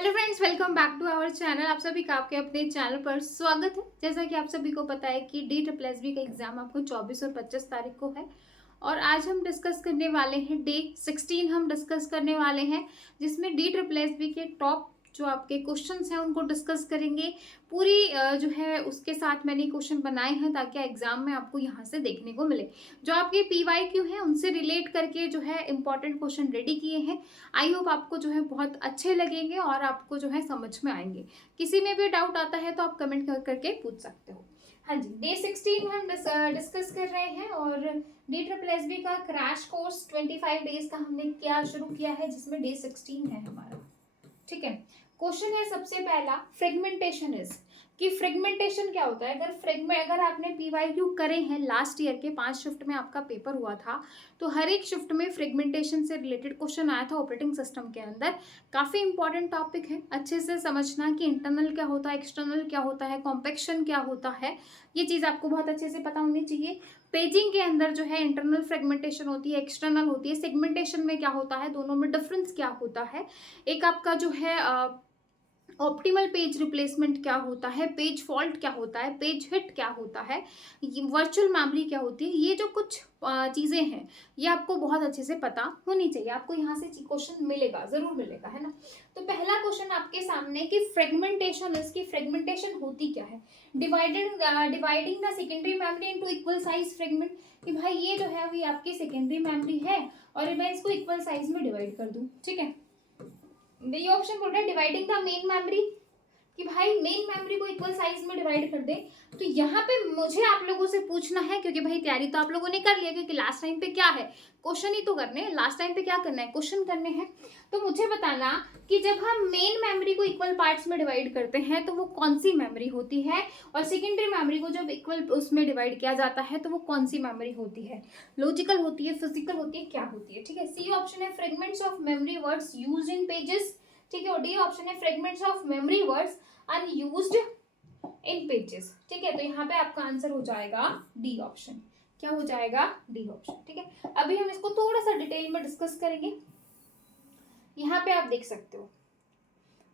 Hello friends, welcome back to our channel. आप सभी का आपके अपने चैनल पर स्वागत है। जैसा कि आप सभी को पता है कि DSSB का एग्जाम आपको 24 और 25 तारीख को है और आज हम डिस्कस करने वाले हैं डे 16 हम डिस्कस करने वाले हैं, जिसमें DSSB के टॉप जो आपके क्वेश्चंस हैं उनको डिस्कस करेंगे। पूरी जो है उसके साथ मैंने क्वेश्चन बनाए हैं ताकि एग्जाम में आपको यहाँ से देखने को मिले। जो आपके PYQ हैं उनसे रिलेट करके जो है इंपॉर्टेंट क्वेश्चन रेडी किए हैं। आई होप आपको जो है बहुत अच्छे लगेंगे और आपको जो है समझ में आएंगे। किसी में भी डाउट आता है तो आप कमेंट करके पूछ सकते हो। हाँ जी, डे 16 में हम डिस्कस कर रहे हैं और DSSB का क्रैश कोर्स 25 डेज का हमने क्या शुरू किया है, जिसमें डे 16 है हमारा। ठीक है, क्वेश्चन है सबसे पहला, फ्रेगमेंटेशन इज कि फ्रेगमेंटेशन क्या होता है। अगर आपने PYQ करे हैं लास्ट ईयर के 5 शिफ्ट में आपका पेपर हुआ था, तो हर एक शिफ्ट में फ्रेगमेंटेशन से रिलेटेड क्वेश्चन आया था ऑपरेटिंग सिस्टम के अंदर। काफी इंपॉर्टेंट टॉपिक है, अच्छे से समझना कि इंटरनल क्या होता है, एक्सटर्नल क्या होता है, कॉम्पेक्शन क्या होता है, ये चीज आपको बहुत अच्छे से पता होनी चाहिए। पेजिंग के अंदर जो है इंटरनल फ्रेगमेंटेशन होती है, एक्सटर्नल होती है। सेगमेंटेशन में क्या होता है, दोनों में डिफरेंस क्या होता है। एक आपका जो है ऑप्टिमल पेज रिप्लेसमेंट क्या होता है, पेज फॉल्ट क्या होता है, पेज हिट क्या होता है, वर्चुअल मेमोरी क्या होती है। ये जो कुछ चीजें हैं ये आपको बहुत अच्छे से पता होनी चाहिए। आपको यहाँ से क्वेश्चन मिलेगा, जरूर मिलेगा, है ना। तो पहला क्वेश्चन आपके सामने कि फ्रेगमेंटेशन, इसकी फ्रेगमेंटेशन होती क्या है। Dividing the secondary memory into equal size fragment, कि भाई ये जो है अभी आपकी सेकेंडरी मेमोरी है और मैं इसको इक्वल साइज में डिवाइड कर दूं। ठीक है, ये ऑप्शन बोल रहा है डिवाइडिंग द मेन मेमोरी, कि भाई मेन मेमोरी को इक्वल साइज में डिवाइड कर दे। तो यहाँ पे मुझे आप लोगों से पूछना है, क्योंकि भाई तैयारी तो आप लोगों ने कर लिया, क्योंकि लास्ट टाइम पे क्या है, क्वेश्चन ही तो करने हैं। लास्ट टाइम पे क्या करना है, क्वेश्चन करने हैं। तो मुझे बताना कि जब हम मेन मेमोरी को इक्वल पार्ट्स में डिवाइड करते हैं तो वो कौन सी मेमोरी होती है, और सेकेंडरी मेमोरी को जब इक्वल उसमें डिवाइड किया जाता है तो वो कौन सी मेमोरी होती है। लॉजिकल होती है, फिजिकल होती है, क्या होती है। ठीक है, सी ऑप्शन है fragments of memory words used in pages. ठीक है, और डी ऑप्शन है fragments of memory words unused in pages. ठीक है, तो यहाँ पे आपका आंसर हो जाएगा डी ऑप्शन। क्या हो जाएगा, डी ऑप्शन। ठीक है, अभी हम इसको थोड़ा सा डिटेल में डिस्कस करेंगे। यहाँ पे आप देख सकते हो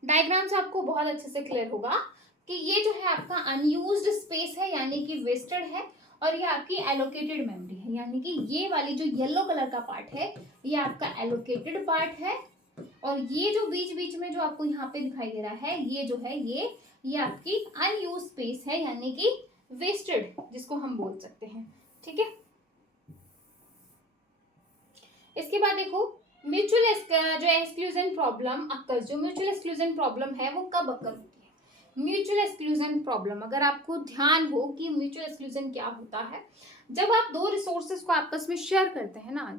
डायग्राम से आपको बहुत अच्छे से क्लियर होगा कि ये जो है आपका अनयूज्ड स्पेस है, यानी कि वेस्टेड है, और ये आपकी एलोकेटेड मेमोरी है, यानी कि ये वाली जो येलो कलर का पार्ट है ये आपका एलोकेटेड पार्ट है, और ये जो बीच बीच में जो आपको यहाँ पे दिखाई दे रहा है ये जो है ये आपकी अनयूज स्पेस है, यानी कि वेस्टेड जिसको हम बोल सकते हैं। ठीक है, इसके बाद देखो म्यूचुअल जो एक्सक्लूजन प्रॉब्लम अक्कर, जो म्यूचुअल एक्सक्लूजन प्रॉब्लम है वो कब अक्कर होती है। म्यूचुअल एक्सक्लूजन प्रॉब्लम, अगर आपको ध्यान हो कि म्यूचुअल एक्सक्लूजन क्या होता है, जब आप दो रिसोर्सेज को आपस में शेयर करते हैं ना,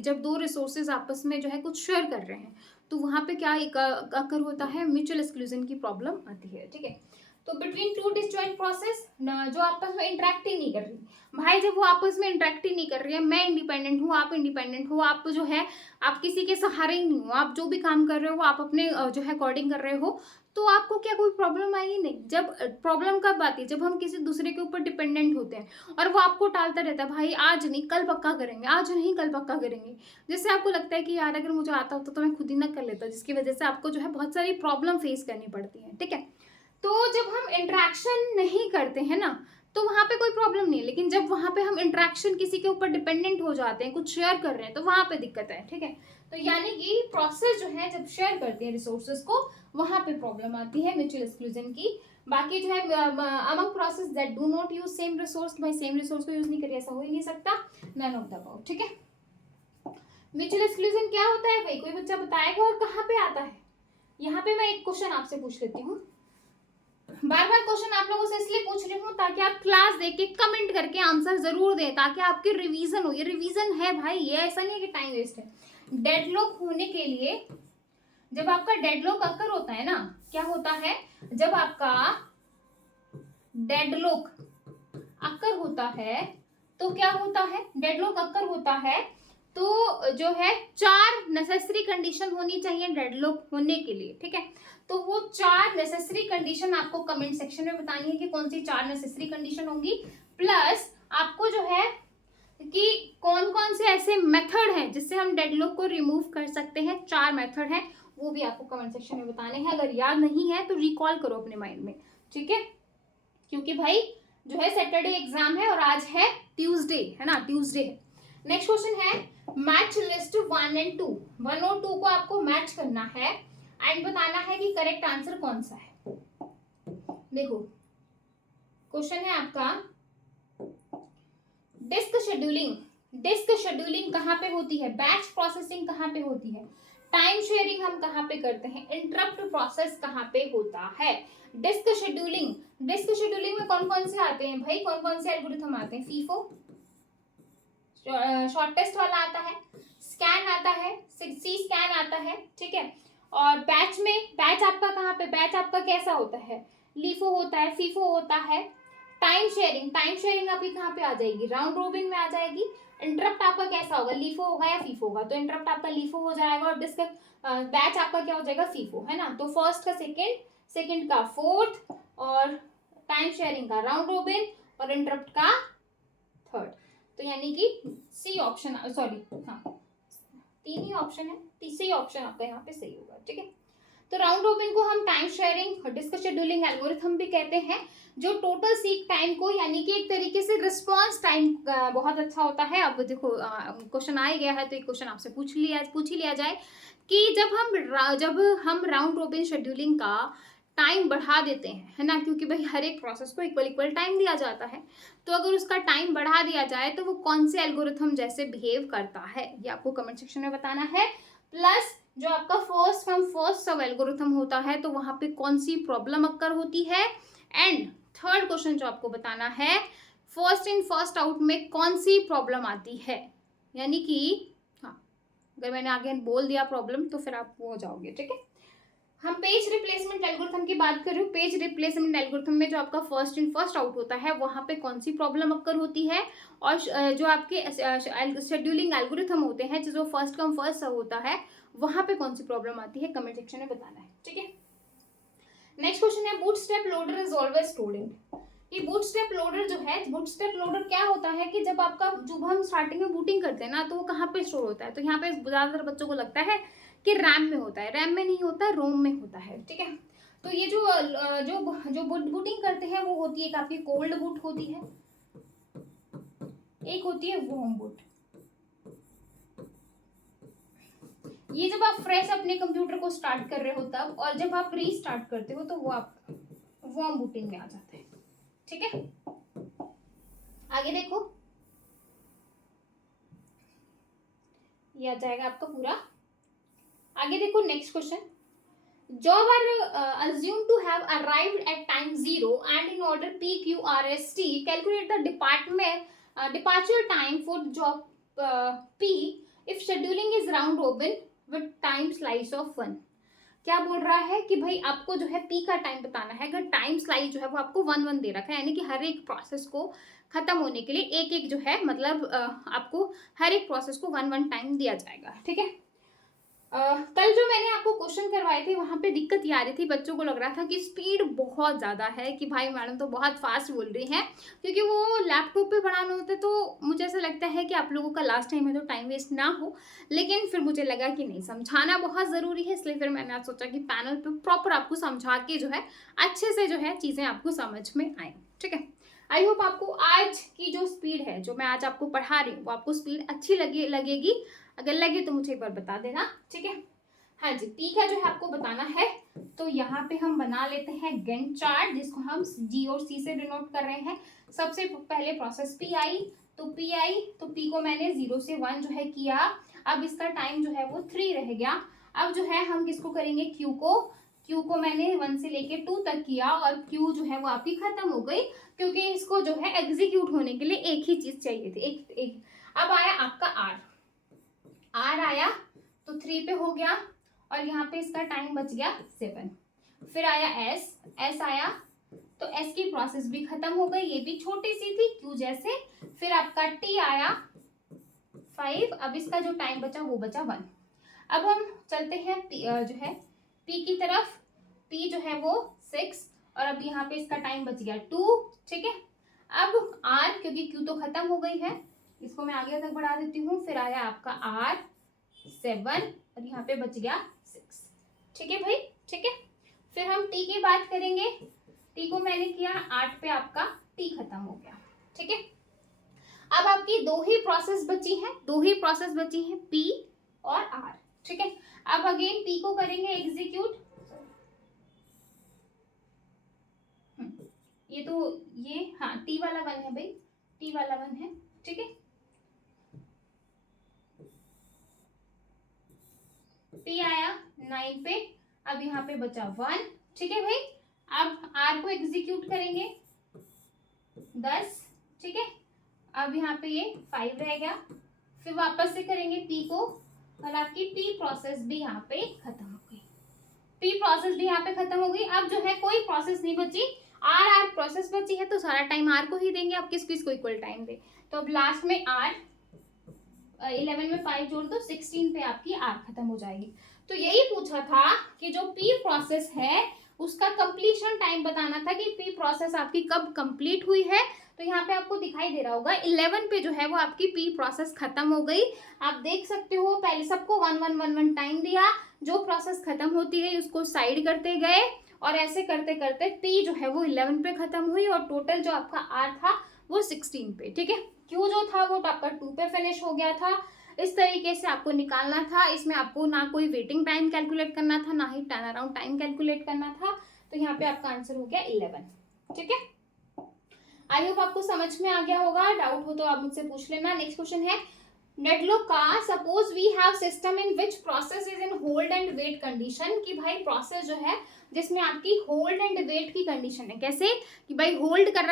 जब दो रिसोर्सेज आपस में जो है कुछ शेयर कर रहे हैं तो वहां पे क्या अक्कर होता है, म्यूचुअल एक्सक्लूजन की प्रॉब्लम आती है। ठीक है, तो बिटवीन टू डिसजॉइंट प्रोसेस जो आपस में इंटरेक्ट ही नहीं कर रही, भाई जब वो आपस में इंटरेक्ट ही नहीं कर रही है, मैं इंडिपेंडेंट हूँ, आप इंडिपेंडेंट हो, आप जो है आप किसी के सहारे ही नहीं हो, आप जो भी काम कर रहे हो वो आप अपने जो है अकॉर्डिंग कर रहे हो, तो आपको क्या कोई प्रॉब्लम आएगी नहीं। जब प्रॉब्लम कब आती है, जब हम किसी दूसरे के ऊपर डिपेंडेंट होते हैं और वो आपको टालता रहता है, भाई आज नहीं कल पक्का करेंगे, आज नहीं कल पक्का करेंगे, जिससे आपको लगता है कि यार अगर मुझे आता होता तो मैं खुद ही ना कर लेता, जिसकी वजह से आपको जो है बहुत सारी प्रॉब्लम फेस करनी पड़ती है। ठीक है, तो जब हम इंटरेक्शन नहीं करते हैं ना तो वहां पे कोई प्रॉब्लम नहीं है, लेकिन जब वहां पे हम इंटरेक्शन किसी के ऊपर डिपेंडेंट हो जाते हैं, कुछ शेयर कर रहे हैं, तो वहां पे दिक्कत है। ठीक है, तो यानी कि प्रोसेस जो है जब शेयर करते हैं रिसोर्सेज को वहां पे प्रॉब्लम आती है म्यूचुअल एक्सक्लूजन की। बाकी जो है among process that do not use same resource, भाई सेम रिसोर्स को यूज नहीं करिए, ऐसा हो ही नहीं सकता, नन ऑफ द अबव। ठीक है, म्यूचुअल एक्सक्लूजन क्या होता है भाई, कोई बच्चा बताएगा और कहाँ पे आता है। यहाँ पे मैं एक क्वेश्चन आपसे पूछ लेती हूँ, बार बार क्वेश्चन आप लोगों से इसलिए पूछ रही हूँ ताकि आप क्लास देख के कमेंट करके आंसर जरूर दें, ताकि आपकी रिवीजन हो। ये रिवीजन है भाई, ये ऐसा नहीं है कि टाइम वेस्ट है। डेडलॉक होने के लिए, जब आपका डेडलॉक अकर होता है ना, क्या होता है, जब आपका डेडलॉक अकर होता है तो क्या होता है, डेडलॉक अकर होता है तो जो है 4 नेसेसरी कंडीशन होनी चाहिए डेडलॉक होने के लिए। ठीक है, तो वो 4 नेसेसरी कंडीशन आपको कमेंट सेक्शन में बतानी है कि कौन सी 4 नेसेसरी कंडीशन होंगी, प्लस आपको जो है कि कौन कौन से ऐसे मेथड हैं जिससे हम डेडलॉक को रिमूव कर सकते हैं। 4 मेथड हैं वो भी आपको कमेंट सेक्शन में बताने हैं। अगर याद नहीं है तो रिकॉल करो अपने माइंड में, ठीक है, क्योंकि भाई जो है सैटरडे एग्जाम है और आज है ट्यूसडे, है ना, ट्यूसडे है। नेक्स्ट क्वेश्चन है मैच लिस्ट 1 एंड 2, 1 और 2 को आपको मैच करना है एंड बताना है कि करेक्ट आंसर कौन सा है। देखो क्वेश्चन है आपका डिस्क शेड्यूलिंग, डिस्क शेड्यूलिंग कहाँ पे होती है, बैच प्रोसेसिंग कहाँ पे होती है, टाइम शेयरिंग हम कहाँ पे करते हैं, इंटरप्ट प्रोसेस कहाँ पे होता है। डिस्क शेड्यूलिंग, डिस्क शेड्यूलिंग में कौन कौन से आते हैं भाई, कौन कौन से एल्गोरिथम आते हैं, फीफो शॉर्टेस्ट वाला आता है, स्कैन आता है, सी स्कैन आता है, ठीक है। और बैच में, बैच आपका कहाँ पे, बैच आपका कैसा होता है, लीफो होता है, फीफो होता है। टाइम शेयरिंग, टाइम शेयरिंग आपकी कहाँ पे आ जाएगी, राउंड रोबिन में आ जाएगी। इंटरप्ट आपका कैसा होगा, लीफो होगा या फीफो होगा, तो इंटरप्ट आपका लीफो हो जाएगा और डिस्क बैच आपका क्या हो जाएगा, फीफो, है ना। तो फर्स्ट का सेकंड, सेकंड का फोर्थ, और टाइम शेयरिंग का राउंड रोबिन और इंटरप्ट का थर्ड। तो यानी कि सी ऑप्शन, सॉरी हाँ 3 ही ऑप्शन है, तीसरी ऑप्शन आपका यहाँ पे सही होगा, ठीक है। तो राउंड रोबिन को हम time sharing disk scheduling algorithm भी कहते हैं, जो टोटल सीक टाइम को, यानी कि एक तरीके से रिस्पांस टाइम बहुत अच्छा होता है। अब देखो क्वेश्चन आ ही गया है तो एक क्वेश्चन आपसे पूछ ही लिया जाए कि जब हम राउंड रोबिन शेड्यूलिंग का टाइम बढ़ा देते हैं, है ना, क्योंकि भाई हर एक प्रोसेस को इक्वल इक्वल टाइम दिया जाता है, तो अगर उसका टाइम बढ़ा दिया जाए तो वो कौन से एल्गोरिथम जैसे बिहेव करता है, ये आपको कमेंट सेक्शन में बताना है। प्लस जो आपका फर्स्ट फ्रॉम फर्स्ट सब एल्गोरिथम होता है तो वहां पे कौन सी प्रॉब्लम अक्कर होती है। एंड थर्ड क्वेश्चन जो आपको बताना है, फर्स्ट इन फर्स्ट आउट में कौन सी प्रॉब्लम आती है, यानी कि हाँ अगर मैंने आगे बोल दिया प्रॉब्लम तो फिर आप वो हो जाओगे, ठीक है। हम पेज रिप्लेसमेंट एल्गोरिथम की बात कर रहे हो, पेज रिप्लेसमेंट एल्गोरिथम में जो आपका फर्स्ट इन फर्स्ट आउट होता है वहां पे कौन सी प्रॉब्लम अक्कर होती है, और जो आपके शेड्यूलिंग एल्गोरिथम होते हैं जो फर्स्ट कम फर्स्ट सर्व होता है वहां पे कौन सी प्रॉब्लम आती है, कमेंट सेक्शन में बताना है, ठीक है। नेक्स्ट क्वेश्चन है bootstrap loader is always stored. ये बूटस्ट्रैप लोडर जो है, बूटस्ट्रैप लोडर क्या होता है कि जब आपका, जब हम स्टार्टिंग में बूटिंग करते हैं ना तो वो कहाँ पे स्टोर होता है, तो यहाँ पे ज्यादातर बच्चों को लगता है कि रैम में होता है, रैम में नहीं होता, रोम में होता है, ठीक है। तो ये जो बूटिंग करते हैं वो होती है एक आपकी कोल्ड बूट होती है, एक होती है वार्म बूट। ये जब आप फ्रेश अपने कंप्यूटर को स्टार्ट कर रहे हो तब, और जब आप रीस्टार्ट करते हो तो वो आप वार्म बूटिंग में आ जाता है, ठीक है। आगे देखो, ये आ जाएगा आपका पूरा। आगे देखो next question, job are assumed to have arrived at time 0 and in order PQRST calculate the departure time for job P if scheduling is round robin with time slice of 1। क्या बोल रहा है कि भाई आपको जो है पी का टाइम बताना है, अगर टाइम स्लाइस जो है वो आपको 1 1 दे रखा है, यानी कि हर एक प्रोसेस को खत्म होने के लिए एक एक जो है मतलब आपको हर एक प्रोसेस को 1 1 टाइम दिया जाएगा, ठीक है। कल जो मैंने आपको क्वेश्चन करवाए थे वहां पे दिक्कत ये आ रही थी, बच्चों को लग रहा था कि स्पीड बहुत ज़्यादा है, कि भाई मैडम तो बहुत फास्ट बोल रही हैं, क्योंकि वो लैपटॉप पे पढ़ाना होता है। तो मुझे ऐसा लगता है कि आप लोगों का लास्ट टाइम है तो टाइम वेस्ट ना हो, लेकिन फिर मुझे लगा कि नहीं, समझाना बहुत ज़रूरी है, इसलिए फिर मैंने आज सोचा कि पैनल पर प्रॉपर आपको समझा के जो है अच्छे से जो है चीज़ें आपको समझ में आए, ठीक है। आई होप आपको आज की जो स्पीड है, जो मैं आज आपको पढ़ा रही हूँ, वो आपको स्पीड अच्छी लगेगी। अगर लगे तो मुझे एक बार बता देना, ठीक है। हाँ जी, पी का जो है आपको बताना है, तो यहाँ पे हम बना लेते हैं गैंट चार्ट, जिसको हम जी और सी से डिनोट कर रहे हैं। सबसे पहले प्रोसेस पी आई, तो पी को मैंने 0 से 1 जो है किया, अब इसका टाइम जो है वो 3 रह गया। अब जो है हम किसको करेंगे, क्यू को मैंने 1 से लेके 2 तक किया, और क्यू जो है वो आपकी खत्म हो गई, क्योंकि इसको जो है एग्जीक्यूट होने के लिए एक ही चीज चाहिए थी, एक। अब आया आपका आर आया तो 3 पे हो गया, और यहाँ पे इसका टाइम बच गया 7। फिर आया एस आया तो एस की प्रोसेस भी खत्म हो गई, ये भी छोटी सी थी क्यू जैसे। फिर आपका टी आया 5, अब इसका जो टाइम बचा वो बचा 1। अब हम चलते हैं जो है पी की तरफ, पी जो है वो 6, और अब यहाँ पे इसका टाइम बच गया 2, ठीक है। अब आर, क्योंकि क्यू तो खत्म हो गई है, इसको मैं आगे तक बढ़ा देती हूँ। फिर आया आपका आर 7, और यहाँ पे बच गया 6। ठीक है भाई, ठीक है। फिर हम टी की बात करेंगे। टी को मैंने किया 8 पे, आपका टी खत्म हो गया, ठीक है। अब आपकी दो ही प्रोसेस बची हैं, दो ही प्रोसेस बची हैं, पी और आर, ठीक है। अब अगेन पी को करेंगे एग्जीक्यूट। ये तो ये हाँ टी वाला वन है भाई, टी वाला वन है, ठीक है। पी आया 9 पे, अब यहाँ पे बचा 1, ठीक है भाई। अब आर को एग्जीक्यूट करेंगे 10, ठीक है। अब यहाँ पे ये 5 रह गया। फिर वापस से करेंगे पी को, और आपकी पी प्रोसेस भी यहाँ पे खत्म हो गई, पी प्रोसेस भी यहाँ पे खत्म हो गई। अब जो है कोई प्रोसेस नहीं बची, आर आर प्रोसेस बची है, तो सारा टाइम आर को ही देंगे। आप किस किस को इक्वल टाइम दे, तो अब लास्ट में आर 11 में 5 जोड़ दो, 16 पे आपकी आर खत्म हो जाएगी। तो यही पूछा था कि जो पी प्रोसेस है उसका कंप्लीशन टाइम बताना था, कि पी प्रोसेस आपकी कब कंप्लीट हुई है। तो यहाँ पे आपको दिखाई दे रहा होगा 11 पे जो है वो आपकी पी प्रोसेस खत्म हो गई। आप देख सकते हो पहले सबको 1 1 1 1 टाइम दिया, जो प्रोसेस खत्म होती है उसको साइड करते गए, और ऐसे करते करते पी जो है वो 11 पे खत्म हुई, और टोटल जो आपका आर था वो 16 पे, ठीक है। क्यू जो था वो आपका 2 पे फिनिश हो गया था। इस तरीके से आपको निकालना था। इसमें आपको ना कोई वेटिंग टाइम कैलकुलेट करना था, ना ही टर्न अराउंड टाइम कैलकुलेट करना था। तो यहाँ पे आपका आंसर हो गया 11, ठीक है। आई होप आपको समझ में आ गया होगा। डाउट हो तो आप मुझसे पूछ लेना। नेक्स्ट क्वेश्चन है नेटलो का, suppose we have system in which process is in hold and wait condition, कि भाई प्रोसेस जो है जिसमें आपकी होल्ड एंड वेट की कंडीशन है। कैसे कि भाई होल्ड कर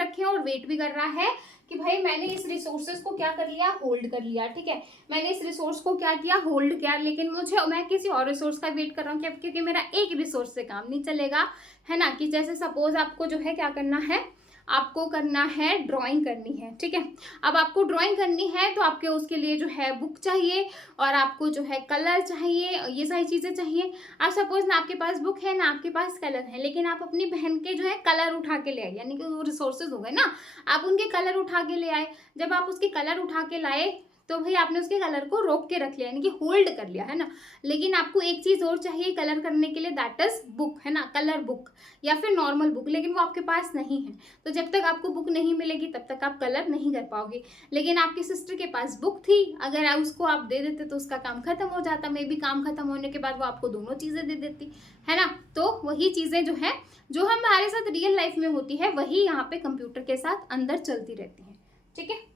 रखे और वेट भी कर रहा है, कि भाई मैंने इस रिसोर्सेज को क्या कर लिया, होल्ड कर लिया, ठीक है। मैंने इस रिसोर्स को क्या किया, होल्ड किया, लेकिन मैं किसी और रिसोर्स का वेट कर रहा हूँ, क्योंकि मेरा एक रिसोर्स से काम नहीं चलेगा, है ना। कि जैसे सपोज आपको जो है क्या करना है, आपको करना है ड्राइंग करनी है, ठीक है। अब आपको ड्राइंग करनी है तो आपके उसके लिए जो है बुक चाहिए, और आपको जो है कलर चाहिए, ये सारी चीज़ें चाहिए। अब सपोज ना आपके पास बुक है ना आपके पास कलर है, लेकिन आप अपनी बहन के जो है कलर उठा के ले आए, यानी कि वो रिसोर्सेज हो गए ना, आप उनके कलर उठा के ले आए। जब आप उसके कलर उठा के लाए तो भाई आपने उसके कलर को रोक के रख लिया, यानी कि होल्ड कर लिया, है ना। लेकिन आपको एक चीज़ और चाहिए कलर करने के लिए, दैट इज बुक, है ना, कलर बुक या फिर नॉर्मल बुक, लेकिन वो आपके पास नहीं है। तो जब तक आपको बुक नहीं मिलेगी तब तक आप कलर नहीं कर पाओगे। लेकिन आपकी सिस्टर के पास बुक थी, अगर उसको आप दे देते तो उसका काम खत्म हो जाता। मे बी काम खत्म होने के बाद वो आपको दोनों चीज़ें दे देती, है ना। तो वही चीज़ें जो है जो हमारे साथ रियल लाइफ में होती है वही यहाँ पे कंप्यूटर के साथ अंदर चलती रहती है, ठीक है।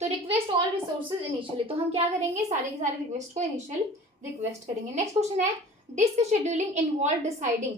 तो रिक्वेस्ट ऑल रिसोर्सेज इनिशियली, तो हम क्या करेंगे, सारे के सारे रिक्वेस्ट को इनिशियल रिक्वेस्ट करेंगे। नेक्स्ट क्वेश्चन है डिस्क शेड्यूलिंग इन्वॉल्व डिसाइडिंग,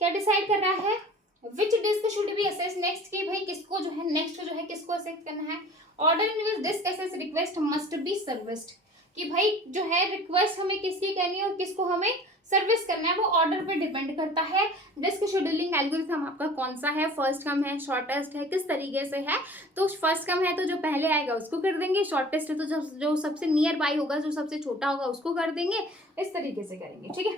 क्या डिसाइड कर रहा है, which disk should be access next, कि भाई किसको जो है नेक्स्ट जो है किसको असेस करना है। Order in which disk access request must be serviced, कि भाई जो है रिक्वेस्ट हमें किसकी करनी है और किसको हमें सर्विस करना है, वो ऑर्डर पे डिपेंड करता है। डिस्क शेड्यूलिंग एल्गोरिथम आपका कौन सा है, फर्स्ट कम है, शॉर्टेस्ट है, किस तरीके से है। तो फर्स्ट कम है तो जो पहले आएगा उसको कर देंगे, शॉर्टेस्ट है तो जो सबसे नियर बाई होगा, जो सबसे छोटा होगा उसको कर देंगे, इस तरीके से करेंगे, ठीक है।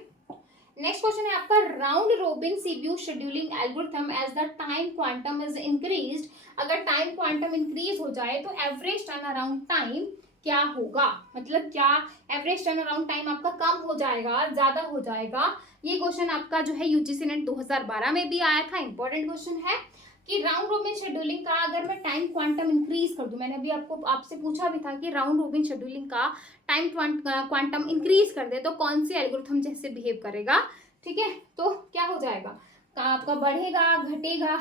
नेक्स्ट क्वेश्चन है आपका round robin CPU scheduling algorithm as the time quantum is increased, अगर टाइम क्वांटम इंक्रीज हो जाए तो एवरेज टर्न अराउंड टाइम क्या होगा, मतलब क्या एवरेज टर्न अराउंड टाइम आपका कम हो जाएगा, ज्यादा हो जाएगा। ये क्वेश्चन आपका जो है यूजीसी नेट 2012 में भी आया था, इंपॉर्टेंट क्वेश्चन है कि राउंड रोबिन शेड्यूलिंग का अगर मैं टाइम क्वांटम इंक्रीज कर दूं, मैंने अभी आपसे पूछा भी था कि राउंड रोबिन शेड्यूलिंग का टाइम क्वांटम इंक्रीज कर दे तो कौन सी एल्गोरिथम जैसे बिहेव करेगा, ठीक है। तो क्या हो जाएगा, आपका बढ़ेगा, घटेगा,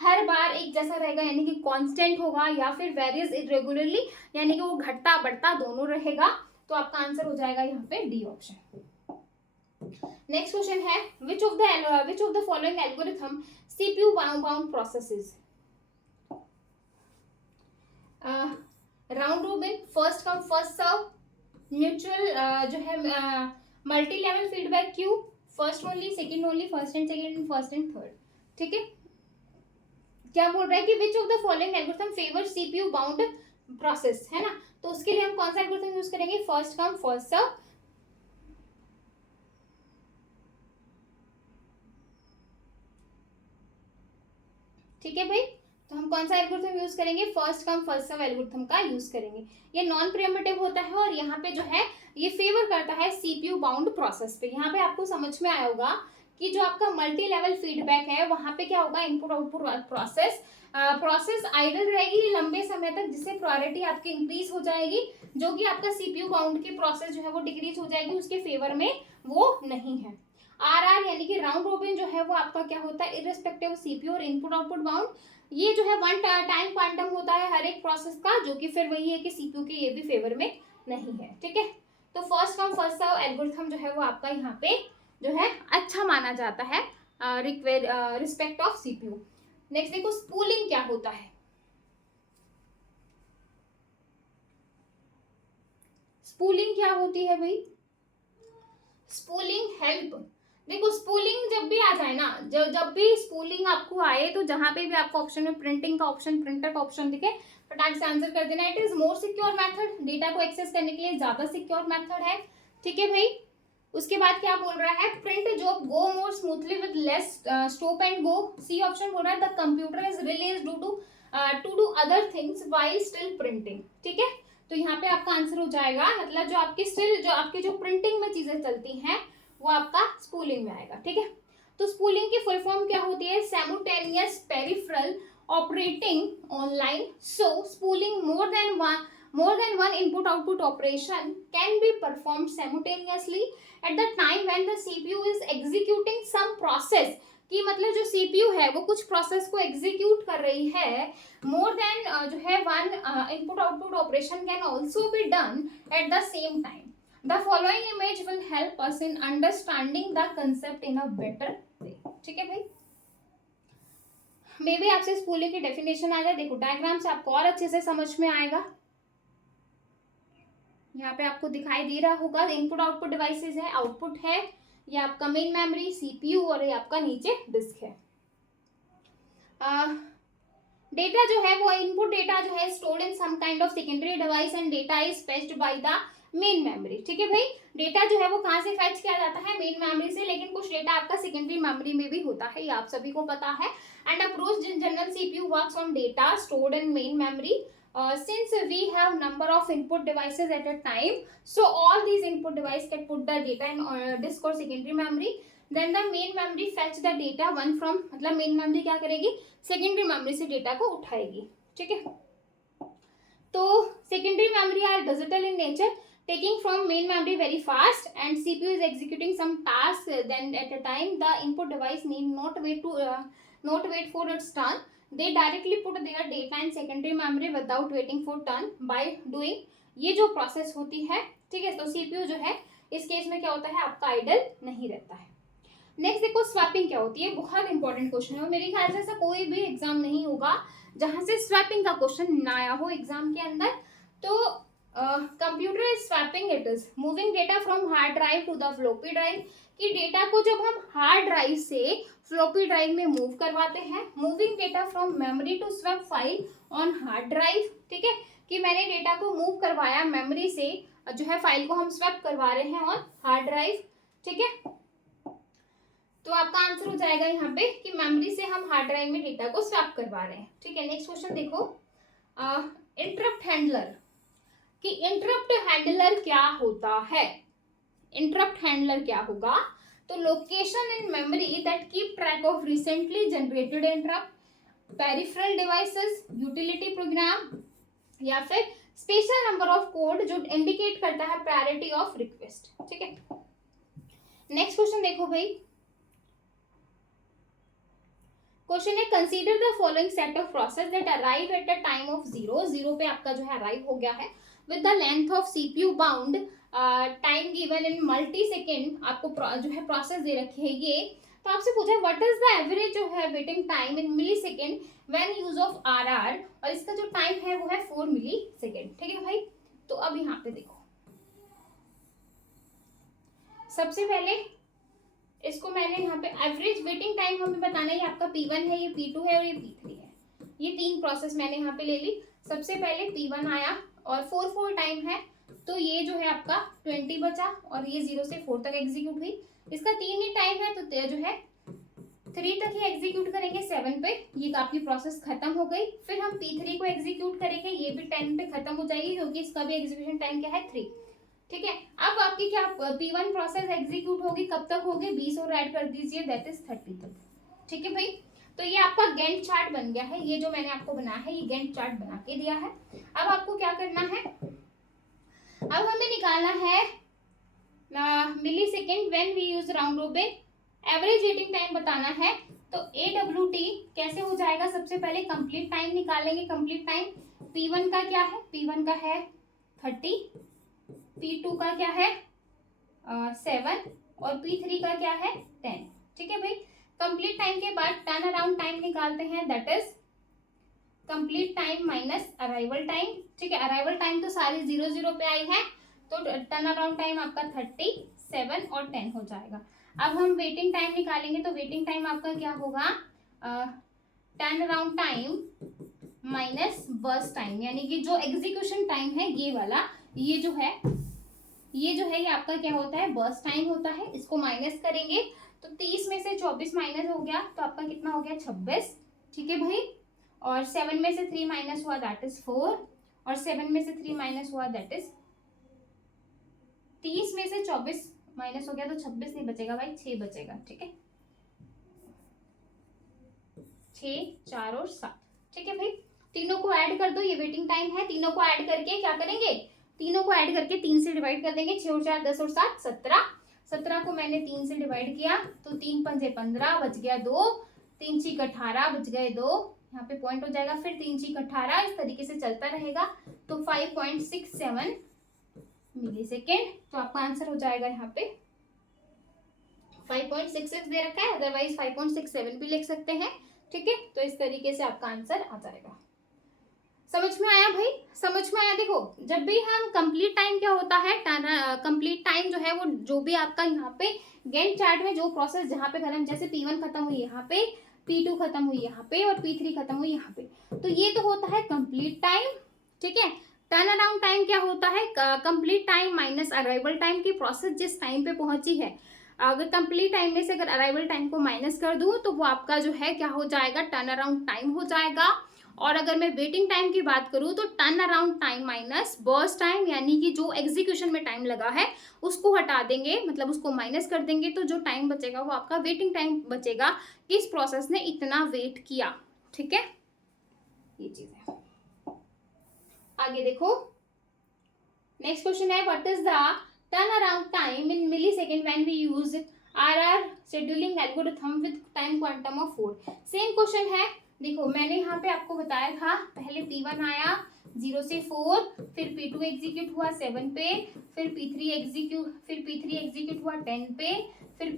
हर बार एक जैसा रहेगा यानी कि कांस्टेंट होगा, या फिर वेरीज इरेगुलरली यानी कि वो घटता बढ़ता दोनों रहेगा। तो आपका आंसर हो जाएगा यहाँ पे डी ऑप्शन। नेक्स्ट क्वेश्चन है which of the following algorithm CPU bound processes, round robin, first come first serve, mutual जो है multi level feedback queue, first only, second only, first and second, first and third, ठीक है। क्या बोल रहा है कि which of the following algorithm favour CPU bound process, है ना। तो उसके लिए हम कौन सा एल्गोरिथम यूज करेंगे, फर्स्ट कम फर्स्ट सर्व, ठीक है भाई। तो हम हम कौन सा एल्गोरिथम यूज करेंगे, first come first serve algorithm का यूज करेंगे। ये नॉन प्रिएम्पटिव होता है और यहाँ पे जो है ये फेवर करता है सीपीयू बाउंड प्रोसेस पे। यहाँ पे आपको समझ में आया होगा कि जो आपका मल्टी लेवल फीडबैक है वहां पे क्या होगा, इनपुट आउटपुट प्रोसेस आइडल रहेगी लंबे समय तक, जिससे प्रायोरिटी आपकी इंक्रीज हो जाएगी, जो कि आपका सीपीयू बाउंड की प्रोसेस जो है वो डिक्रीज हो जाएगी, उसके फेवर में वो नहीं है। आरआर यानी कि राउंड रोबिन जो है वो आपका क्या होता है, इररिस्पेक्टिव सीपीयू और इनपुट आउटपुट बाउंड, ये जो है वन टाइम क्वांटम होता है हर एक प्रोसेस का, जो कि फिर वही है कि सीपीयू के ये भी फेवर में नहीं है। ठीक है, तो first come first serve algorithm जो है वो आपका यहाँ पे जो है अच्छा माना जाता है रिस्पेक्ट ऑफ सीपीयू। नेक्स्ट देखो स्पूलिंग क्या होता है। स्पूलिंग क्या होती है भाई, स्पूलिंग हेल्प, देखो स्पूलिंग जब भी आ जाए ना, जब भी स्पूलिंग आपको आए तो जहां पे भी आपको ऑप्शन में प्रिंटिंग का ऑप्शन, प्रिंटर का ऑप्शन दिखे, फटाक से आंसर कर देना। It is more secure method, data को एक्सेस करने के लिए ज्यादा सिक्योर मेथड है। ठीक है भाई, उसके बाद क्या बोल रहा है, print job go more smoothly with less stop and go. C option बोल रहा है the computer is release due to do other things while still printing. ठीक है, तो यहाँ पे आपका आंसर हो जाएगा, मतलब जो आपकी जो प्रिंटिंग में चीजें चलती हैं वो आपका स्पूलिंग में आएगा। ठीक है, तो स्पूलिंग की फुल फॉर्म क्या होती है, simultaneous peripheral operating online. So spooling more than one input output operation can be performed simultaneously at the time when the CPU is executing some process, कि मतलब जो CPU है वो कुछ प्रोसेस को एग्जीक्यूट कर रही है, मोर देन जो है one input output operation can also be done at the same time. The following image will help us in understanding the concept in a better way. ठीक है भाई, मे बी आपसे spooling की definition आ जाए, देखो diagram से आपको और अच्छे से समझ में आएगा। यहाँ पे आपको दिखाई दे रहा होगा इनपुट आउटपुट डिवाइसेस है, आउटपुट है, ये आपका मेन मेमोरी सीपीयू और ये आपका नीचे डिस्क है। डेटा जो है वो इनपुट डेटा जो है stored in some kind of secondary device and data is fetched by the main memory. ठीक है भाई, डेटा जो है वो कहाँ से फेच किया जाता है, मेन मेमोरी से, लेकिन कुछ डेटा आपका सेकेंडरी मेमोरी में भी होता है, ये आप सभी को पता है। And approach general CPU works on data stored in main memory. Since we have number of input devices at a time, so all these input device can put the data in disk or secondary memory, then the main memory fetch the data one from, मतलब main memory क्या करेगी, secondary memory से data को उठाएगी। ठीक है, तो secondary memory are digital in nature, taking from main memory very fast, and CPU is executing some task, then at a time the input device need not wait for its turn, they directly put their data in secondary memory without waiting for turn by doing, ये जो process होती है। ठीक है, तो CPU जो है इस केस में क्या होता है, आपका आइडल नहीं रहता है। नेक्स्ट देखो स्वैपिंग क्या होती है, बहुत इंपॉर्टेंट क्वेश्चन है, और मेरे ख्याल से ऐसा कोई भी एग्जाम नहीं होगा जहां से स्वैपिंग का क्वेश्चन ना आया हो एग्जाम के अंदर। तो computer is swapping, it is moving data from hard drive to the floppy drive, कि डेटा को जब हम हार्ड ड्राइव से फ्लोपी ड्राइव में मूव करवाते हैं, moving data from memory to swap file on hard drive. ठीक है, कि मैंने डेटा को मूव करवाया मेमोरी से, जो है फाइल को हम स्वैप करवा रहे हैं ऑन हार्ड ड्राइव। ठीक है, तो आपका आंसर हो जाएगा यहाँ पे कि मेमोरी से हम हार्ड ड्राइव में डेटा को स्वैप करवा रहे हैं। ठीक है, नेक्स्ट क्वेश्चन देखो, इंटरप्ट हैंडलर, कि इंटरप्ट हैंडलर क्या होता है। इंटरप्ट हैंडलर क्या होगा, तो location in memory that keep track of recently generated interrupt, peripheral devices, utility programme, या फिर स्पेशल नंबर ऑफ कोड जो इंडिकेट करता है प्रायोरिटी ऑफ रिक्वेस्ट। ठीक है, नेक्स्ट क्वेश्चन देखो भाई, क्वेश्चन है consider the following set of process that arrive at the time of zero, zero पे आपका जो है अराइव हो गया है, with the length of CPU bound time given in multi second, आपको जो है प्रोसेस दे रखी है ये। तो आपसे पूछा है व्हाट इज द एवरेज जो है waiting time in millisecond when use of RR, और इसका जो टाइम है वो है 4 मिली सेकेंड। ठीक है भाई, तो अब यहाँ पे देखो, सबसे पहले इसको मैंने यहाँ पे एवरेज वेटिंग टाइम हमें बताना है, ये आपका P1 है, ये P2 है और ये P3 है, ये तीन प्रोसेस मैंने यहाँ पे ले ली। सबसे पहले P1 आया और 4 टाइम है, तो ये जो है आपका 20 बचा और ये 0 से 4 तक एग्जीक्यूट हुई। इसका 3 ही टाइम है, तो जो है 3 तक ही एग्जीक्यूट करेंगे 7 पे, ये आपकी प्रोसेस खत्म हो गई। फिर हम P3 को एग्जीक्यूट करेंगे, ये भी 10 पे खत्म हो जाएगी क्योंकि इसका भी एग्जीक्यूशन टाइम क्या है 3। ठीक है, अब आपकी क्या P1 प्रोसेस एग्जीक्यूट होगी, कब तक होगी, 20 और ऐड कर दीजिए, दैट इज 30 तक। ठीक है भाई, तो ये आपका गैंट चार्ट बन गया है, ये जो मैंने आपको बनाया है ये गैंट चार्ट बना के दिया है। अब आपको क्या करना है, अब हमें निकालना है millisecond when we use round robin, average waiting time बताना है। तो AWT कैसे हो जाएगा, सबसे पहले कंप्लीट टाइम निकालेंगे। कंप्लीट टाइम P1 का क्या है, P1 का है 30, P2 का क्या है 7 और P3 का क्या है 10। ठीक है भाई, कंप्लीट टाइम के बाद टर्न अराउंड टाइम निकालते हैं, that is complete time minus arrival time. ठीक है, अराइवल टाइम तो सारी 0 पे आई है, तो टर्न अराउंड टाइम आपका 30, 7 और 10 हो जाएगा। अब हम वेटिंग टाइम निकालेंगे, तो वेटिंग टाइम आपका क्या होगा, turn around time minus burst time, यानी कि जो एग्जीक्यूशन टाइम है ये वाला, ये जो है ये आपका क्या होता है, बर्स्ट टाइम होता है। इसको माइनस करेंगे तो 30 में से 24 माइनस हो गया तो आपका कितना हो गया 26। ठीक है भाई, और 7 में से 3 माइनस हुआ दैट इज 4, और 7 में से 3 माइनस हुआ दैट इज 30 में से 24 माइनस हो गया तो 26 नहीं बचेगा भाई, 6 बचेगा। ठीक है, 6, 4 और 7। ठीक है भाई, तीनों को ऐड कर दो, ये वेटिंग टाइम है। तीनों को ऐड करके क्या करेंगे, तीनों को ऐड करके 3 से डिवाइड कर देंगे। 6 और 4 10 और 7 17, 17 को मैंने 3 से डिवाइड किया तो 3 पंजे 15, बच गया 2, 3 6 18, बच गए 2, यहाँ पे पॉइंट हो जाएगा, फिर 3 6 18, इस तरीके से चलता रहेगा। तो 5.67 मिली सेकेंड, तो आपका आंसर हो जाएगा यहाँ पे 5.66 दे रखा है, अदरवाइज 5.67 भी लिख सकते हैं। ठीक है, तो इस तरीके से आपका आंसर आ जाएगा। समझ में आया भाई, समझ में आया। देखो, जब भी हम कंप्लीट टाइम क्या होता है, कंप्लीट टाइम जो है वो जो भी आपका यहाँ पे गैंट चार्ट में जो प्रोसेस जहाँ पे खत्म, जैसे P1 खत्म हुई यहाँ पे, P2 खत्म हुई यहाँ पे और P3 खत्म हुई यहाँ पे, तो ये तो होता है कंप्लीट टाइम। ठीक है, टर्न अराउंड टाइम क्या होता है, complete time minus arrival time की प्रोसेस जिस टाइम पे पहुंची है। अगर कंप्लीट टाइम में से अगर अराइवल टाइम को माइनस कर दूं तो वो आपका जो है क्या हो जाएगा, टर्न अराउंड टाइम हो जाएगा। और अगर मैं वेटिंग टाइम की बात करूं तो turn around time minus burst time, यानी कि जो एग्जीक्यूशन में टाइम लगा है उसको हटा देंगे, मतलब उसको माइनस कर देंगे, तो जो टाइम बचेगा वो आपका वेटिंग टाइम बचेगा कि इस प्रोसेस ने इतना वेट किया। ठीक है, ये चीज है। आगे देखो, नेक्स्ट क्वेश्चन है, what is the turn around time in millisecond when we use RR scheduling algorithm with time quantum of 4। Same question है। देखो, मैंने यहाँ पे आपको बताया था, पहले P1 आया 0 से 4, फिर P2 एग्जीक्यूट हुआ 7 पे, फिर P3 एग्जीक्यूट हुआ 10 पे, फिर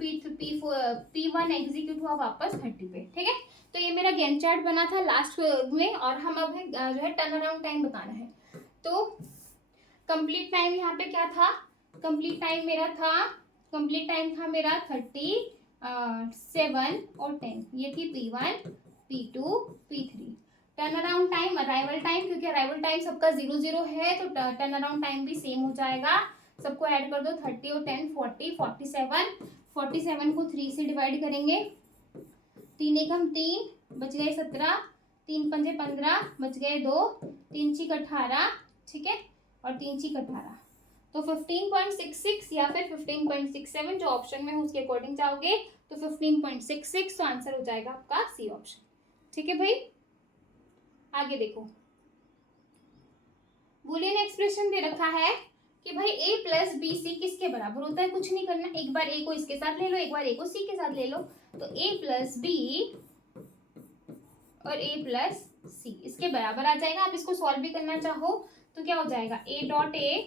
P1 एग्जीक्यूट हुआ वापस 30 पे। ठीक है, तो ये मेरा गैंट चार्ट बना था लास्ट में, और हम अब जो है टर्न अराउंड टाइम बताना है। तो कंप्लीट टाइम यहाँ पे क्या था, कंप्लीट टाइम था मेरा 30, 7 और 10, ये थी P1, P2, P3। Turn around time, arrival time, क्योंकि अराइवल टाइम सबका 0 है तो टर्न अराउंड टाइम भी सेम हो जाएगा। सबको ऐड कर दो, 30 और 10 40, 47 को 3 से डिवाइड करेंगे, 3 एकम 3, बच गए 17, 3 पंजे 15, बच गए 2, 3 6 18। ठीक है, और 3 6 18, तो 15.66 या फिर 15.67, जो ऑप्शन में उसके अकॉर्डिंग जाओगे तो 15.66, तो आंसर हो जाएगा आपका सी ऑप्शन। ठीक है भाई, आगे देखो, बूलियन एक्सप्रेशन दे रखा है कि भाई a प्लस बी सी किसके बराबर होता है। कुछ नहीं करना, एक बार a को इसके साथ ले लो, एक बार a को c के साथ ले लो, तो a प्लस बी और a प्लस सी इसके बराबर आ जाएगा। आप इसको सॉल्व भी करना चाहो तो क्या हो जाएगा, a डॉट a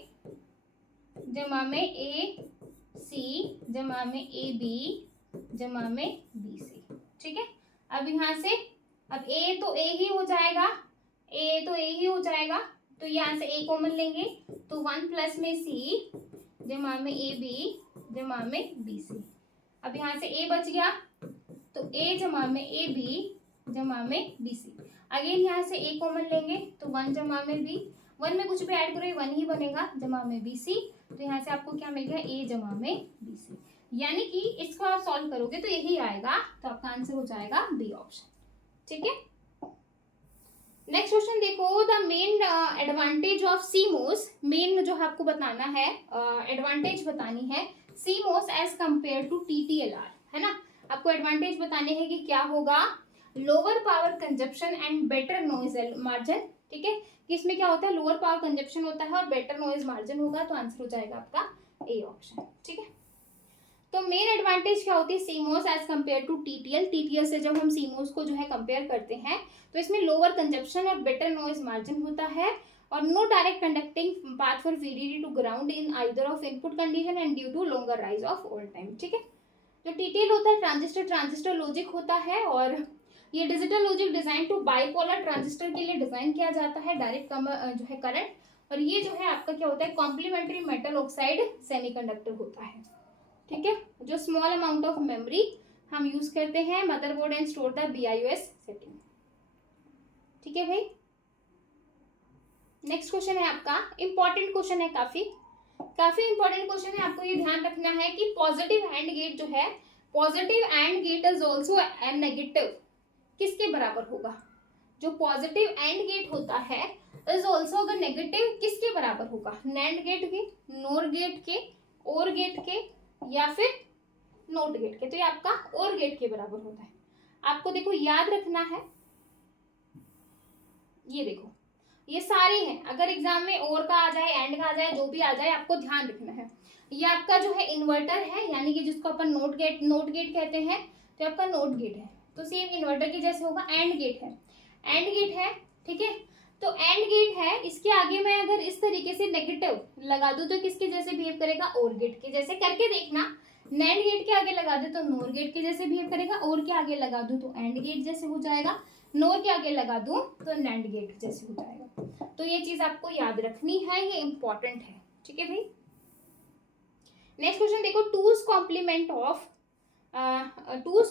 जमा में a सी जमा में a b जमा में b सी। ठीक है, अब यहाँ से अब a तो a ही हो जाएगा, तो यहाँ से a कॉमन लेंगे तो 1 प्लस में c जमा में ए बी जमा में बी सी। अब यहाँ से a बच गया तो a जमा में ए बी जमा में बी सी। अगेन यहाँ से a कॉमन लेंगे तो 1 जमा में b, 1 में कुछ भी ऐड करो 1 ही बनेगा, जमा में बी सी। तो यहाँ से आपको क्या मिल गया, a जमा में बी सी। यानी कि इसको आप सॉल्व करोगे तो यही आएगा, तो आपका आंसर हो जाएगा बी ऑप्शन। ठीक है, नेक्स्ट क्वेश्चन देखो, the main advantage of CMOS, main जो आपको बताना है एडवांटेज बतानी है CMOS as compared to TTL, है ना। आपको एडवांटेज बताने हैं कि क्या होगा, lower power consumption and better noise margin. ठीक है, कि इसमें क्या होता है, लोअर पावर कंजप्शन होता है और बेटर नॉइज मार्जिन होगा, तो आंसर हो जाएगा आपका ए ऑप्शन। ठीक है, तो मेन एडवांटेज क्या होती है CMOS as compared to TTL, TTL से जब हम सीमोस को जो है कंपेयर करते हैं तो इसमें लोअर कंजप्शन और बेटर नॉइज मार्जिन होता है, और no direct conducting path for VDD to ground in either of input condition and due to longer rise of old time. ठीक है, जो टीटीएल होता है ट्रांजिस्टर लॉजिक होता है, और ये digital logic design to bipolar transistor के लिए डिजाइन किया जाता है, डायरेक्ट जो है करंट, और ये जो है आपका क्या होता है, कॉम्प्लीमेंट्री मेटल ऑक्साइड सेमीकंडक्टर होता है। ठीक है, जो स्मॉल अमाउंट ऑफ मेमोरी हम यूज करते हैं motherboard and store the BIOS setting. ठीक है भाई, नेक्स्ट क्वेश्चन है आपका, इंपॉर्टेंट क्वेश्चन है, काफी इंपॉर्टेंट क्वेश्चन है। आपको ये ध्यान रखना है कि पॉजिटिव एंड गेट जो है, positive AND gate is also AND negative किसके बराबर होगा, जो पॉजिटिव एंड गेट होता है इज ऑल्सो अगर नेगेटिव किसके बराबर होगा, नैंड गेट के, नोर गेट के, और गेट के, या फिर नोट गेट के, तो ये आपका और गेट के बराबर होता है। आपको देखो याद रखना है, ये देखो ये सारे हैं, अगर एग्जाम में और का आ जाए, एंड का आ जाए, जो भी आ जाए आपको ध्यान रखना है। ये आपका जो है इन्वर्टर है, यानी कि जिसको अपन नोट गेट कहते हैं, तो आपका नोट गेट है, तो सेम इन्वर्टर के जैसे होगा। एंड गेट है, ठीक है, तो एंड गेट है, इसके आगे मैं अगर इस तरीके से नेगेटिव लगा दूं तो किसके जैसे बिहेव करेगा, और गेट के जैसे, करके देखना। नैंड गेट के आगे लगा दे तो नोर गेट के जैसे बिहेव करेगा, और के आगे लगा दूं तो एंड गेट जैसे हो जाएगा, नोर के आगे लगा दूं तो नैंड गेट जैसे हो जाएगा। तो ये चीज आपको याद रखनी है, ये इंपॉर्टेंट है। ठीक है भाई, नेक्स्ट क्वेश्चन देखो, two's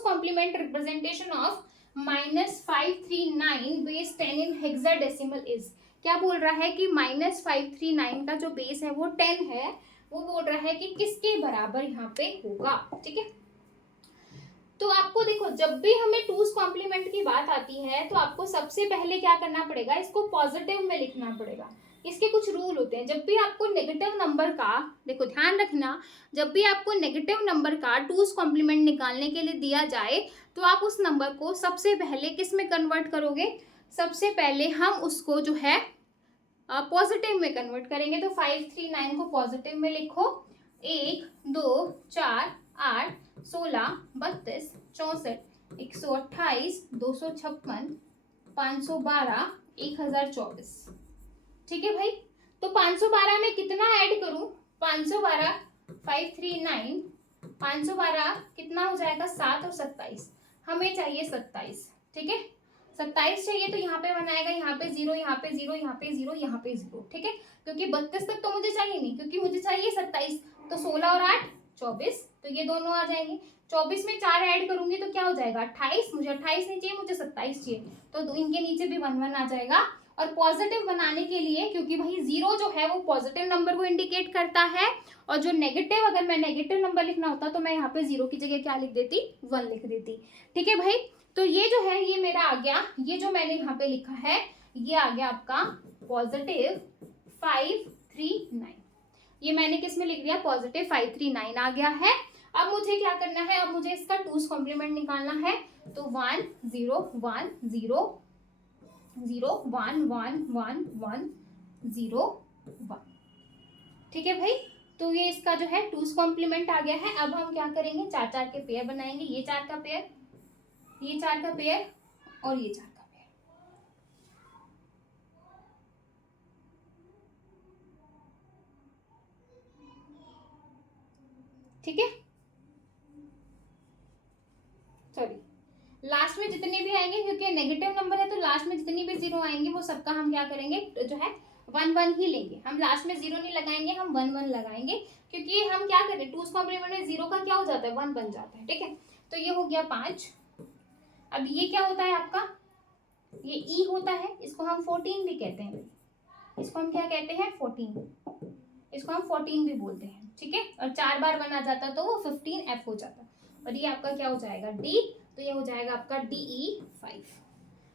complement representation of -539 base 10 in hexadecimal is, क्या बोल रहा है कि -539 का जो बेस है वो 10 है, वो बोल रहा है कि किसके बराबर यहाँ पे होगा। ठीक है, तो आपको देखो जब भी हमें टूज कॉम्प्लीमेंट की बात आती है तो आपको सबसे पहले क्या करना पड़ेगा, इसको पॉजिटिव में लिखना पड़ेगा। इसके कुछ रूल होते हैं, जब भी आपको नेगेटिव नंबर का, देखो ध्यान रखना, जब भी आपको नेगेटिव नंबर का टूज कॉम्प्लीमेंट निकालने के लिए दिया जाए तो आप उस नंबर को सबसे पहले किस में कन्वर्ट करोगे, सबसे पहले हम उसको जो है पॉजिटिव में कन्वर्ट करेंगे। तो 539 को पॉजिटिव में लिखो, 1 2 4 8 16 32 64 128 256 512 1024। ठीक है भाई, तो 512 में कितना ऐड करूं, 512 539 512 कितना हो जाएगा, 7 और 27, हमें चाहिए 27। ठीक है, 27 चाहिए, तो यहाँ पे बनाएगा, यहाँ पे 0, यहाँ पे 0, यहाँ पे 0, यहाँ पे 0। ठीक है, क्योंकि 32 तक तो मुझे चाहिए नहीं, क्योंकि मुझे चाहिए 27, तो 16 और 8 24, तो ये दोनों आ जाएंगे। 24 में 4 ऐड करूंगी तो क्या हो जाएगा, 28। मुझे 28 नहीं चाहिए, मुझे 27 चाहिए, तो इनके नीचे भी 1 1 आ जाएगा। और पॉजिटिव बनाने के लिए, क्योंकि भाई 0 जो है वो पॉजिटिव नंबर को इंडिकेट करता है, और जो नेगेटिव, अगर मैं नेगेटिव नंबर लिखना होता तो मैं यहाँ पे 0 की जगह क्या लिख देती, 1 लिख देती। ठीक है भाई, तो ये जो है ये मेरा आ गया, ये जो मैंने यहाँ पे लिखा है ये आ गया आपका पॉजिटिव 539, ये मैंने किस में लिख दिया, पॉजिटिव 539 आ गया है। अब मुझे क्या करना है, अब मुझे इसका टूज कॉम्प्लीमेंट निकालना है, तो 1 0 1 0 0 1 1 1 1 0 1। ठीक है भाई, तो ये इसका जो है टूज कॉम्प्लीमेंट आ गया है। अब हम क्या करेंगे, 4 4 के पेयर बनाएंगे, ये 4 का पेयर, ये 4 का पेयर, और ये 4 का पेयर। ठीक है, सॉरी, लास्ट में जितने भी आएंगे, क्योंकि नेगेटिव नंबर है तो लास्ट में जितनी भी 0 आएंगे वो सबका हम क्या करेंगे, जो है 1 1 ही लेंगे। हम लास्ट में 0 नहीं लगाएंगे, हम 1 1 लगाएंगे, क्योंकि हम क्या करें, टूज कॉम्प्लीमेंट में 0 का क्या हो जाता है, 1 बन जाता है। ठीक है, तो ये हो गया 5। अब ये क्या होता है आपका, ये ई होता है, इसको हम 14 भी कहते हैं, इसको हम क्या कहते हैं, 14। इसको हम 14 भी बोलते हैं, ठीक है। और 4 बार 1 आ जाता तो वो 15F हो जाता, और ये आपका क्या हो जाएगा D, तो ये हो जाएगा आपका DE5।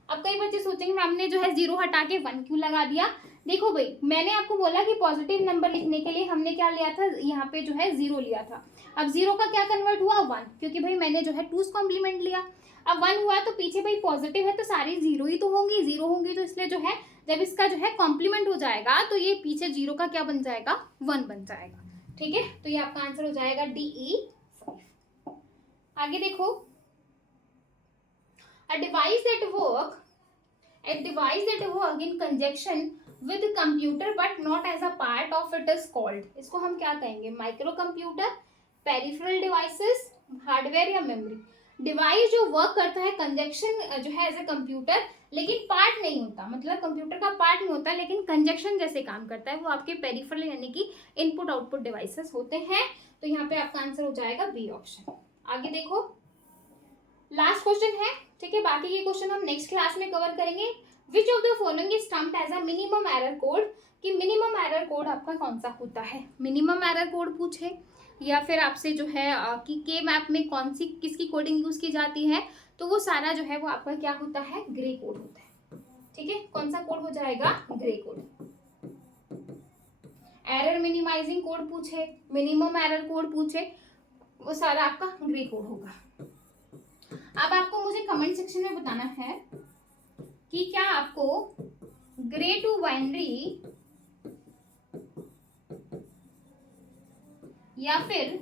अब कई बच्चे सोचेंगे मैम ने जो है 0 हटा के 1 क्यों लगा दिया। देखो भाई, मैंने आपको बोला कि पॉजिटिव नंबर लिखने के लिए हमने क्या लिया था, यहाँ पे जो है 0 लिया था। अब 0 का क्या कन्वर्ट हुआ 1, क्योंकि भाई मैंने जो है 2's कॉम्प्लीमेंट लिया। अब 1 हुआ तो पीछे भाई पॉजिटिव है तो सारी 0 ही तो होंगी, 0 होंगी, तो इसलिए जो है जब इसका जो है कॉम्प्लीमेंट हो जाएगा तो ये पीछे 0 का क्या बन जाएगा, 1 बन जाएगा, ठीक है। तो ये आपका आंसर हो जाएगा DE5। आगे देखो, a device that work in conjunction with computer but not as a part of it is called, इसको हम क्या कहेंगे, micro computer, peripheral devices, hardware या मेमोरी। डिवाइस जो वर्क करता है कंजक्शन जो है एज ए कंप्यूटर, लेकिन पार्ट नहीं होता, मतलब कंप्यूटर का पार्ट नहीं होता लेकिन कंजक्शन जैसे काम करता है, वो आपके पेरिफेरल यानी कि इनपुट आउटपुट डिवाइसेस होते हैं। तो यहाँ पे आपका आंसर हो जाएगा बी ऑप्शन। आगे देखो, लास्ट क्वेश्चन है, ठीक है। बाकी ये क्वेश्चन हम नेक्स्ट क्लास में कवर करेंगे। Which of the following is stumped as a minimum error code, कि मिनिमम एरर कोड आपका कौन सा होता है। मिनिमम एरर कोड पूछे या फिर आपसे जो है कि के मैप में कौन सी किसकी कोडिंग यूज की जाती है, तो वो सारा जो है वो आपका क्या होता है, ग्रे कोड होता है, ठीक है। कौन सा कोड हो जाएगा, gray code. Error minimizing code पूछे, मिनिमम एरर कोड पूछे, वो सारा आपका ग्रे कोड होगा। अब आपको मुझे कमेंट सेक्शन में बताना है कि क्या आपको ग्रे टू बाइनरी या फिर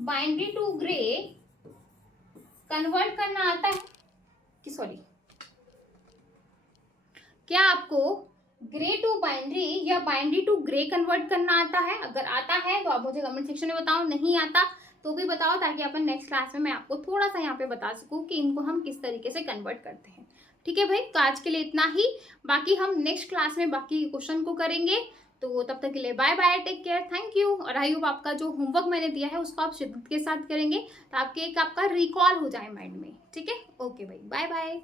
बाइनरी टू ग्रे कन्वर्ट करना आता है, कि सॉरी, क्या आपको ग्रे टू बाइनरी या बाइनरी टू ग्रे कन्वर्ट करना आता है। अगर आता है तो आप मुझे कमेंट सेक्शन में बताओ, नहीं आता तो भी बताओ, ताकि अपन नेक्स्ट क्लास में मैं आपको थोड़ा सा यहाँ पे बता सकूँ कि इनको हम किस तरीके से कन्वर्ट करते हैं, ठीक है भाई। तो आज के लिए इतना ही, बाकी हम नेक्स्ट क्लास में बाकी क्वेश्चन को करेंगे। तो तब तक के लिए bye bye, take care, thank you. और आई होप आपका जो होमवर्क मैंने दिया है उसको आप शिद्दत के साथ करेंगे, तो आपके एक आपका रिकॉल हो जाए माइंड में, ठीक है। ओके भाई, बाय बाय।